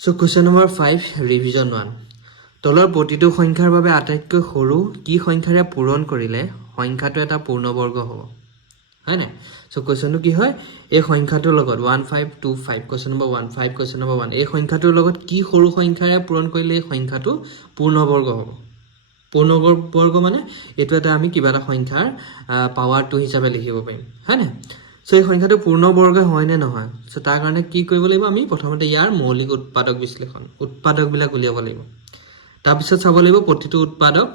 So question number 5 revision 1 তলৰ প্ৰতিটো সংখ্যাৰ বাবে আটাইতকৈ সৰু কি সংখ্যাৰে পূৰণ কৰিলে সংখ্যাটো এটা পূৰ্ণবৰ্গ হ'ব হয় না সো কোৱেশ্চনটো কি হয় এই সংখ্যাটোৰ লগত 1525 কোৱেশ্চন নম্বৰ 15 কোৱেশ্চন নম্বৰ 1 এই সংখ্যাটোৰ লগত কি সৰু সংখ্যাৰে পূৰণ কৰিলে এই সংখ্যাটো পূৰ্ণবৰ্গ হ'ব পূৰ্ণবৰ্গ মানে এটো এটা আমি কিবা এটা সংখ্যাৰ পাৱাৰ 2 হিচাপে লিখিব পাৰিম হয় না সো এই সংখ্যাটো পূৰ্ণবৰ্গ হয় নে নহয় সো তাৰ কাৰণে কি কৰিব লাগিব আমি প্ৰথমতে ইয়াৰ মৌলিক উৎপাদক বিশ্লেষণ উৎপাদক বিলাক উলিয়াব লাগিব তাৰ পিছত চাব লাগিব প্ৰতিটো উৎপাদক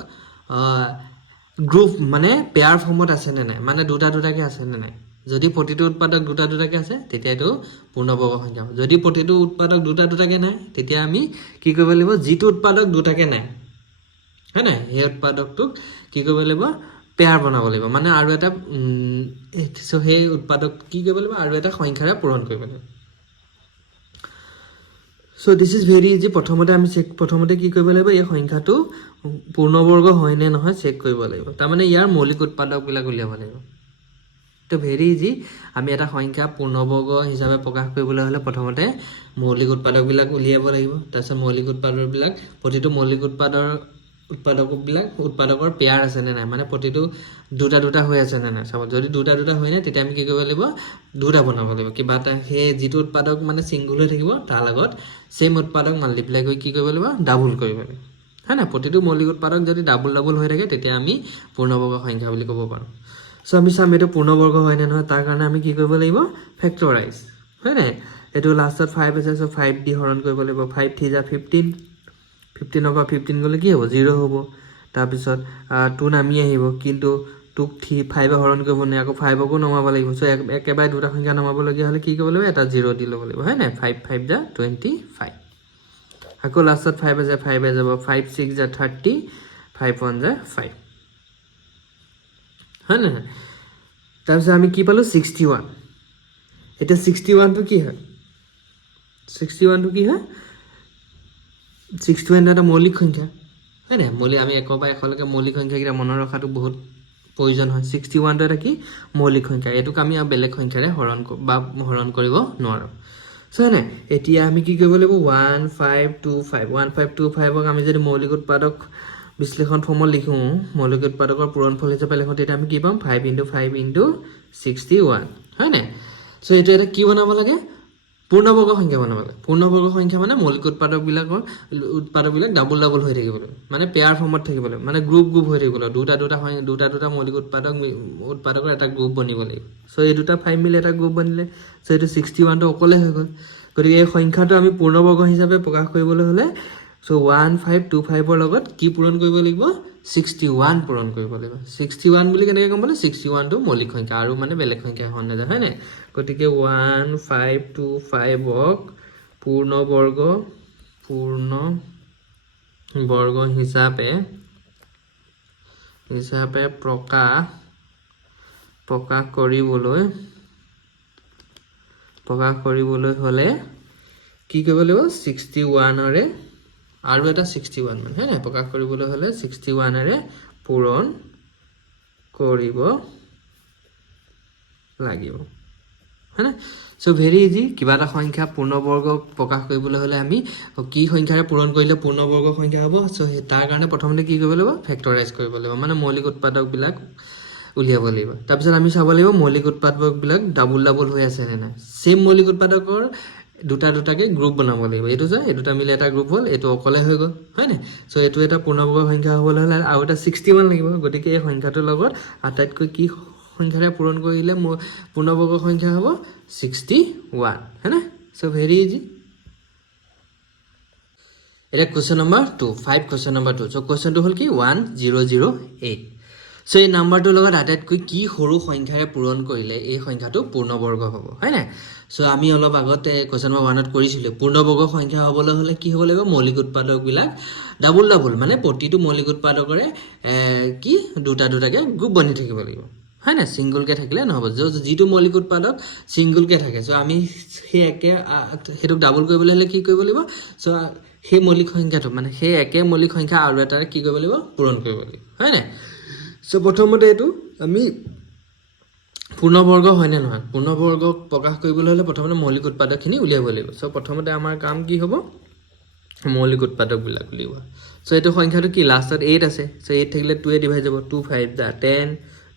গ্ৰুপ মানে পেয়াৰ ফৰ্মত আছে নে নাই মানে দুটা দুটাকে আছে নে নাই যদি প্ৰতিটো উৎপাদক দুটা দুটাকে আছে তেতিয়া এটো পূৰ্ণবৰ্গ সংখ্যা যদি প্ৰতিটো উৎপাদক দুটা দুটাকে নাই তেতিয়া আমি কি কৰিব লাগিব যিটো উৎপাদক দুটাকে নাই হয় না এই উৎপাদকটো কি কৰিব লাগিব পেয়াৰ বনাব লাগিব মানে আৰু এটা সো সেই উৎপাদক কি কৰিব লাগিব আৰু এটা সংখ্যাৰে পূৰণ কৰিব লাগিব So this is very easy প্ৰথমতে আমি চেক প্ৰথমতে কি কৰিব লাগিব এই সংখ্যাটো পূৰ্ণবৰ্গ হয় নে নহয় চেক কৰিব লাগিব তাৰ মানে ইয়াৰ মৌলিক উৎপাদক বিলাক উলিয়াব লাগিব তো ভেৰি ইজি আমি এটা সংখ্যা পূৰ্ণবৰ্গ হিচাপে প্ৰকাশ কৰিবলৈ হলে প্ৰথমতে মৌলিক উৎপাদক বিলাক উলিয়াব লাগিব তাৰপিছত মৌলিক উৎপাদক বিলাক প্ৰতিটো মৌলিক উৎপাদকৰ পেয়াৰ আছে নে নাই মানে প্ৰতিটো দুটা দুটা হৈ আছে নে নাই চাব যদি দুটা দুটা হয় না তেতিয়া আমি কি কৰিব লাগিব দুটা বনাব লাগিব কিবা এটা হে যিটো উৎপাদক মানে সিঙ্গল হৈ থাকিব তাৰ লগত সেম উৎপাদক মাল্টিপ্লাই কৰি কি কৰিব লাগিব ডাবল কৰিব লাগিব হয় না প্ৰতিটো মৌলিক উৎপাদক যদি ডাবল ডাবল হৈ থাকে তেতিয়া আমি পূৰ্ণবৰ্গ সংখ্যা বুলি ক'ব পাৰো সো আমি চাম এটো পূৰ্ণবৰ্গ হয় নে নহয় তাৰ কাৰণে আমি কি কৰিব লাগিব ফেক্টৰাইজ হয় না এটো লাষ্টত 5 আছে সো 5 দি হৰণ কৰিব লাগিব 5 3 * 15 15 over 15 গলে কি হ'ব 0 হ'ব তাৰ পিছত 2 নামি আহিব কিন্তু 2 5 হৰণ কৰিব নে আকৌ 5 কো নমাব লাগিব সো একেবাৰে দুটা সংখ্যা নমাব লগিয়া হলে কি কৰিব লাগিব এটা 0 দি ল'ব লাগিব হয় না 5 5 যা 25 আকৌ লাষ্টত 5 আছে 5 যাব 5 6 যা 30 5 1 যা 5 হয় না তাৰ পিছত আমি কি পালো 61 এটা 61 টো কি হয় 61 টো কি হয় 61 এটা মৌলিক সংখ্যা হয় না মৌলিক আমি এক বা একলৈকে মৌলিক সংখ্যা কিটা মনৰ ৰখাটো বহুত প্ৰয়োজন হয় 61 টো এটা কি মৌলিক সংখ্যা এটোক আমি বেলেগ সংখ্যাৰে হৰণ কৰিব নোৱাৰো সো না এতিয়া আমি কি কৰিব লাগিব 1525 ক আমি যদি মৌলিক উৎপাদক বিশ্লেষণ ফৰ্মত লিখো মৌলিক উৎপাদকৰ পূৰণফল হিচাপে লিখো তেতিয়া আমি কি পাম 5 * 5 * 61 হয় না সো এটা এটা কি বনাব লাগে পূৰ্ণবৰ্গ সংখ্যা বনাব লাগে পূৰ্ণবৰ্গ সংখ্যা মানে মৌলিক উৎপাদক বিলাক ডাবল ডাবল হৈ থাকিব মানে পেয়াৰ ফৰ্মত থাকিব মানে গ্ৰুপ হৈ থাকিব দুটা মৌলিক উৎপাদকৰ এটা গ্ৰুপ বনিব লাগিব সো এই দুটা 5 মিলি এটা গ্ৰুপ বনিলে সো এটো 61 টো অকলে হৈ গল গতিকে এই সংখ্যাটো আমি পূৰ্ণবৰ্গ হিচাপে প্ৰকাশ কৰিবলৈ হলে সো 1525 ৰ লগত কি পূৰণ কৰিব লাগিব 61 পূৰণ কৰিব লাগিব 61 বুলি কেনেকৈ কম বলে 61 টো মৌলিক সংখ্যা আৰু মানে বেলেগ সংখ্যা হন না হয় না গতিকে 1525 ক পূৰ্ণবৰ্গ হিচাপে প্ৰকাশ কৰিবলৈ হলে কি কৰিব লাগিব 61 ৰে আৰু এটা 61 মানে হয় না প্ৰকাশ কৰিবলৈ হলে 61 ৰে পূৰণ কৰিব লাগিব হয় না সো ভেৰি ইজি কিবা এটা সংখ্যা পূৰ্ণবৰ্গ প্ৰকাশ কৰিবলৈ হলে আমি কি সংখ্যাৰে পূৰণ কৰিলে পূৰ্ণবৰ্গ সংখ্যা হ'ব সো তাৰ কাৰণে প্ৰথমতে কি কৰিব লাগিব ফেক্টৰাইজ কৰিব লাগিব মানে মৌলিক উৎপাদক বিলাক উলিয়াব লাগিব তাৰ পিছত আমি চাব লাগিব মৌলিক উৎপাদক বিলাক ডাবল ডাবল হৈ আছে নে নাই সেম মৌলিক উৎপাদকৰ দুটা দুটাকে গ্ৰুপ বনাব লাগিব এটো যা এই দুটা মিলি এটা গ্ৰুপ হল এটো অকলে হৈ গল হয় না সো এটো এটা পূৰ্ণবৰ্গ সংখ্যা হ'বলৈ হলে আৰু এটা 61 লাগিব গতিকে এই সংখ্যাটোৰ লগত আটাইতকৈ কি সংখ্যাৰে পূৰণ কৰিলে পূৰ্ণবৰ্গ সংখ্যা হ'ব 61 হয় না সো ভেৰি ইজি এটা question number 2 5 question number 2 so কোৱেশ্চনটো হল কি 1008 সো এই নাম্বাৰটোৰ লগত আটাইতকৈ কি সৰু সংখ্যাৰে পূৰণ কৰিলে এই সংখ্যাটো পূৰ্ণবৰ্গ হ'ব হয় না সো আমি অলপ আগতে কোৱেশ্চন নম্বৰ 1 ত কৰিছিল পূৰ্ণবৰ্গ সংখ্যা হ'বলৈ হলে কি হ'ব লাগিব মৌলিক উৎপাদক বিলাক ডাবল ডাবল মানে প্ৰতিটো মৌলিক উৎপাদকৰে কি দুটা দুটাকে গ্ৰুপ বনি থাকিব লাগিব হয় না সিঙ্গল কে থাকিলে নহব যেটো মৌলিক উৎপাদক সিঙ্গল কে থাকে সো আমি সেই একে হেতু ডাবল কৰিবলৈ হলে কি কৰিব লাগিব সো সেই মৌলিক সংখ্যাটো মানে সেই একে মৌলিক সংখ্যা আৰু এটা কি কৰিব লাগিব পূৰণ কৰিব লাগিব হয় না সো প্ৰথমতে এটো আমি পূৰ্ণবৰ্গ হয় নে নহয় পূৰ্ণবৰ্গ প্ৰকাশ কৰিবলৈ হলে প্ৰথমতে মৌলিক উৎপাদকখিনি উলিয়াব লাগিব সো প্ৰথমতে আমাৰ কাম কি হ'ব মৌলিক উৎপাদকবিলাক উলিওৱা সো এইটো সংখ্যাটো কি লাষ্টত 8 আছে সো 8 থাকিলে 2 এ ডিভাইড যাব 2 5 যা 10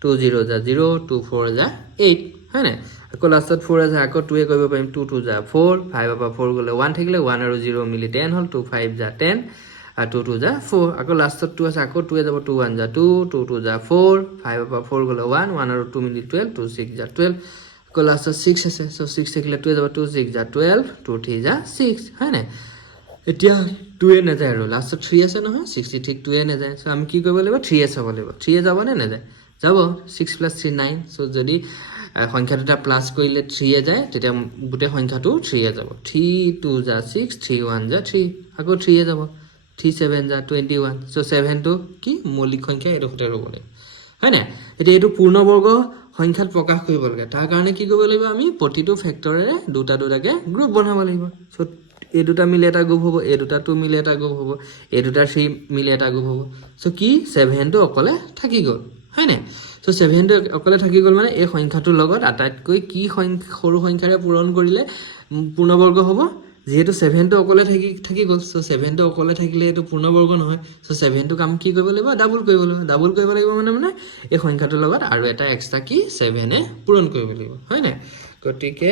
2 0 যা 0 2 4 যা 8 হয় না আকৌ লাষ্টত 4 আছে আকৌ 2 এ কৰিব পাৰিম 2 2 যা 4 5 পৰা 4 গলে 1 থাকিলে 1 আৰু 0 মিলি 10 হল 2 5 যা 10 আৰু 2 2 যা 4 আকৌ লাষ্টত 2 আছে আকৌ 2 এ যাব 2 1 যা 2 2 2 যা 4 5 পৰা 4 গলে 1 1 আৰু 2 মিলি 12 2 6 যা 12 আকৌ লাষ্টত 6 আছে সো 6 থাকিলে 2 এ যাব 2 6 যা 12 2 3 যা 6 হয় না এতিয়া 2 এ নাযায় আৰু লাষ্টত 3 আছে নহয় 60 ঠিক 2 এ নাযায় সো আমি কি কৰিব লাগিব 3 এ চাব লাগিব 3 এ যাব নে নাযায় যাব 6 + 3 9 সো যদি সংখ্যা দুটা প্লাস কৰিলে 3 এ যায় তেতিয়া গুটে সংখ্যাটো 3 এ যাব 3 2 যা 6 3 1 যা 3 আকৌ 3 এ যাব 3 7 যা 21 সো 7 টো কি মৌলিক সংখ্যা এটো হতে ৰব লাগে হয় না এতিয়া এটো পূৰ্ণবৰ্গ সংখ্যাত প্ৰকাশ কৰিব লাগে তাৰ কাৰণে কি কৰিব লাগিব আমি প্ৰতিটো ফেক্টৰেৰে দুটা দুটাকে গ্ৰুপ বনাব লাগিব সো এই দুটা মিলি এটা গ্ৰুপ হ'ব এই দুটা 2 মিলি এটা গ্ৰুপ হ'ব এই দুটা 3 মিলি এটা গ্ৰুপ হ'ব সো কি 7 টো অকলে থাকি গল হয় না সো 7 টো অকলে থাকি গল মানে এই সংখ্যাটোৰ লগত আটাইতকৈ কি সৰু সংখ্যাৰে পূৰণ কৰিলে পূৰ্ণবৰ্গ হ'ব যেহেতু 7 টো অকলে থাকি গল সো 7 টো অকলে থাকিলে এটো পূৰ্ণবৰ্গ নহয় সো 7 টো কাম কি কৰিব লাগিব ডাবল কৰিব লাগিব মানে এই সংখ্যাটোৰ লগত আৰু এটা এক্সট্ৰা কি 7 এ পূৰণ কৰিব লাগিব হয় না গতিকে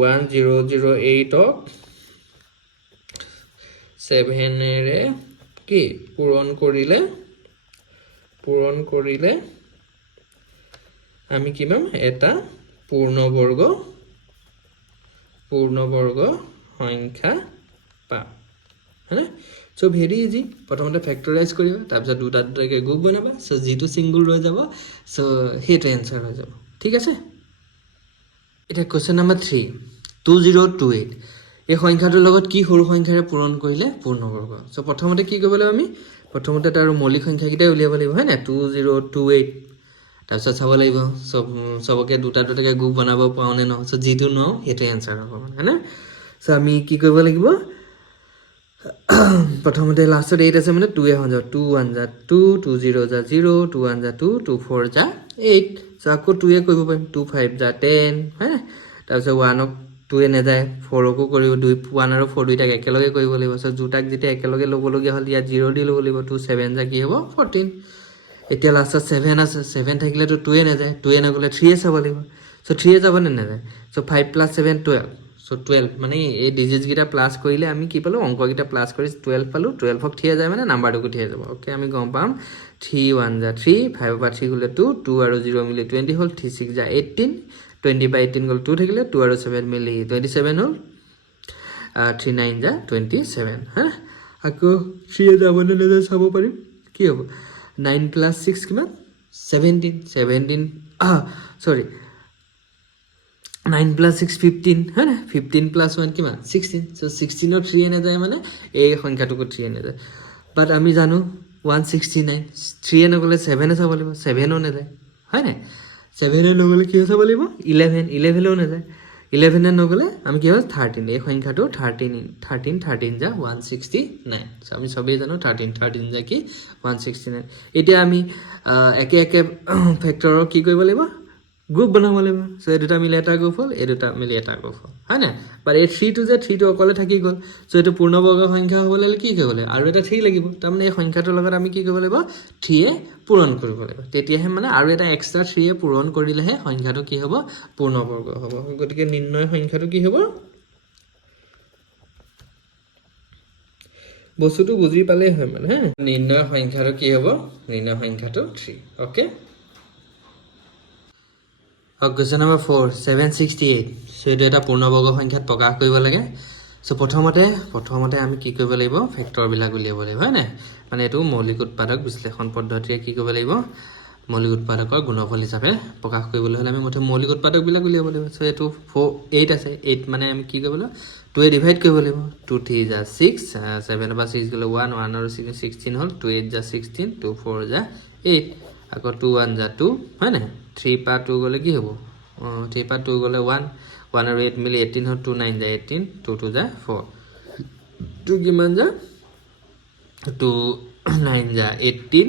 1008 ক 7 এৰে কি পূৰণ কৰিলে আমি কি পাম এটা পূৰ্ণবৰ্গ সংখ্যা পাম হয়নে সো ভেৰি ইজি প্ৰথমতে ফেক্টৰাইজ কৰিবা তাৰপিছত দুটা দুটাকে গ্ৰুপ বনাবা সো জিটো সিঙ্গল ৰৈ যাব সো হেটো এনসাৰ হৈ যাব ঠিক আছে এটা কোৱেশ্চন নম্বৰ 3 2028 এই সংখ্যাটোৰ লগত কি সৰু সংখ্যাৰে পূৰণ কৰিলে পূৰ্ণবৰ্গ সো প্ৰথমতে কি কৰিব লাগিব আমি প্ৰথমতে তাৰ মৌলিক সংখ্যা কিটা উলিয়াব লাগিব হয় না 2028 তাৰপিছত চাব লাগিব সবকে দুটা দুটাকে গ্ৰুপ বনাব পাওনে ন সো জিটো ন হেটো এনসাৰ হ'ব মানে না সো আমি কি কৰিব লাগিব প্ৰথমতে লাষ্টত 8 আছে মানে 2 এ হৈ যাব 2 1 যা 2 2 0 যা 0 2 1 যা 2 2 4 যা 8 সো আকৌ 2 এ কৰিব পাৰিম 2 5 যা 10 হয় তাৰপিছত 1 ক 2 এ নাযায় 4 কো কৰিব 2 1 আৰু 4 দুইটাক একেলগে কৰিব লাগিব সো দুটাক যেতিয়া একেলগে ল'ব লগিয়া হল ইয়া 0 দি ল'ব লাগিব 2 7 যা কি হ'ব 14 এতিয়া লাষ্টত 7 আছে 7 থাকিলে তো 2 এ নাযায় 2 এ নগলে 3 এ চাব লাগিব সো 3 এ যাব নে নাযায় সো 5 + 7 12 সো 12 মানে এই ডিজিটস গিটা প্লাস কৰিলে আমি কি পালো অংক গিটা প্লাস কৰি 12 পালো 12 ক ঠিয়া যায় মানে নাম্বাৰটো ঠিয়া যাব ওকে আমি গম পাম 3 1 যা 3 5 পৰা 3 গলে 2 2 আৰু 0 মিলি 20 হল 3 6 যা 18 20 by 18 গল 2 থাকিলে 2 আৰু 7 মিলি 27 হল 3 9 যা 27 হা আকৌ 3 যাব নে নাযায় চাব পাৰিম কি হ'ব 9 + 6 কিমান 17 sorry 9 + 6 15 है ना 15 + 1 কিমান 16 সো 16 ৰ 3 এনে যায় মানে এই সংখ্যাটোক 3 এনে যায় বাট আমি জানো 169 3 এনে গলে 7 এ চাব লাগিব 7 ও নে যায় হয় না 7 এ নগলে কি চাব লাগিব 11 ও নে যায় 11 এ নগলে আমি কি হয় 13 এই সংখ্যাটো 13 যা 169 সো আমি সবেই জানো 13 যা কি 169 এতিয়া আমি একে একে ফেক্টৰৰ কি কৰিব লাগিব গ্ৰুপ বনাব লাগিব সো এই দুটা মিলি এটা গ্ৰুপ হল এই দুটা মিলি এটা গ্ৰুপ হল হয় না বাট এই 3 টো যে 3 টো অকলে থাকি গল সো এটো পূৰ্ণবৰ্গ সংখ্যা হ'বলে কি কৰিলে আৰু এটা 3 লাগিব তাৰ মানে এই সংখ্যাটোৰ লগত আমি কি কৰিব লাগিব 3 এ পূৰণ কৰিব লাগিব তেতিয়াহে মানে আৰু এটা এক্সট্ৰা 3 এ পূৰণ কৰিলেহে সংখ্যাটো কি হ'ব পূৰ্ণবৰ্গ হ'ব গতিকে নিৰ্ণয় সংখ্যাটো কি হ'ব বস্তুটো বুজি পালে হয় মানে হা নিৰ্ণয় সংখ্যাটো কি হ'ব নিৰ্ণয় সংখ্যাটো 3 ওকে question number 4 768 সো এটা এটা পূৰ্ণবৰ্গ সংখ্যাত প্ৰকাশ কৰিব লাগে সো প্ৰথমতে আমি কি কৰিব লাগিব ফেক্টৰ বিলাক উলিয়াব লাগিব হয় না মানে এটো মৌলিক উৎপাদক বিশ্লেষণ পদ্ধতিৰে কি কৰিব লাগিব মৌলিক উৎপাদকৰ গুণফল হিচাপে প্ৰকাশ কৰিবলৈ হলে আমি প্ৰথমে মৌলিক উৎপাদক বিলাক উলিয়াব লাগিব সো এটো 8 আছে 8 মানে আমি কি কৰিব লাগিব 2 এ ডিভাইড কৰিব লাগিব 2 3 যা 6 7 পৰা 6 গলে 1 1 আৰু 16 হল 2 8 যা 16 2 4 যা 8 আকৌ 2 1 যা 2 হয় না 3 পা 2 গলে কি হ'ব 3 পা 2 গলে 1 1 আৰু 8 মিলি 18 হল 2 9 যা 18 2 2 যা 4 2 কিমান যা 2 9 যা 18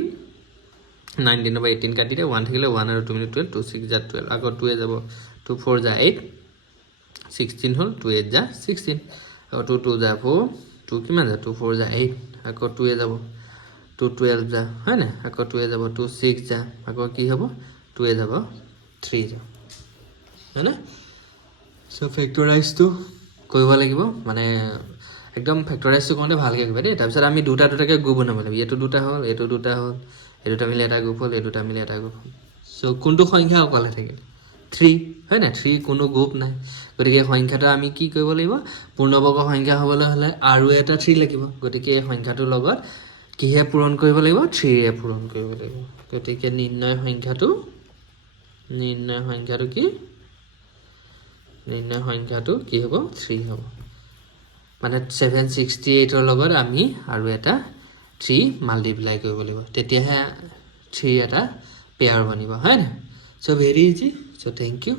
19 by 18 কাটি দে 1 থাকিলে 1 আৰু 2 মিলি 12 2 6 যা 12 আকৌ 2 এ যাব 2 4 যা 8 16 হল 2 8 যা 16 আৰু 2 2 যা 4 2 কিমান যায় 2 4 যায় 8 আকৌ 2 এ যাব 2 12 যা হয় না আকৌ 2 এ যাব 2 6 যা আকৌ কি হ'ব 2 এ যাব 3 যা হয় না সো ফেক্টৰাইজটো কৰিব লাগিব মানে একদম ফেক্টৰাইজটো কৰোঁতে ভালকৈ কৰিবা দেই তাৰপিছত আমি দুটা দুটাকৈ গ্ৰুপ বনাব লাগিব এইটো দুটা হ'ল এইটো দুটা হ'ল এই দুটা মিলি এটা গ্ৰুপ হ'ল এই দুটা মিলি এটা গ্ৰুপ হ'ল সো কোনটো সংখ্যা অকলে থাকিল 3 হয় না 3 কোনো গ্ৰুপ নাই গতিকে সংখ্যাটো আমি কি কৰিব লাগিব পূৰ্ণবৰ্গ সংখ্যা হ'বলৈ হ'লে আৰু এটা 3 লাগিব গতিকে এই সংখ্যাটোৰ লগত কিহে পূৰণ কৰিব লাগিব 3 এ পূৰণ কৰিব লাগিব গতিকে নিৰ্ণয় সংখ্যাটো কি হ'ব 3 হ'ব মানে 768 ৰ লগত আমি আৰু এটা 3 মাল্টিপ্লাই কৰিব লাগিব তেতিয়াহে 3 এটা পেয়াৰ বনিব হয় না so very easy so thank U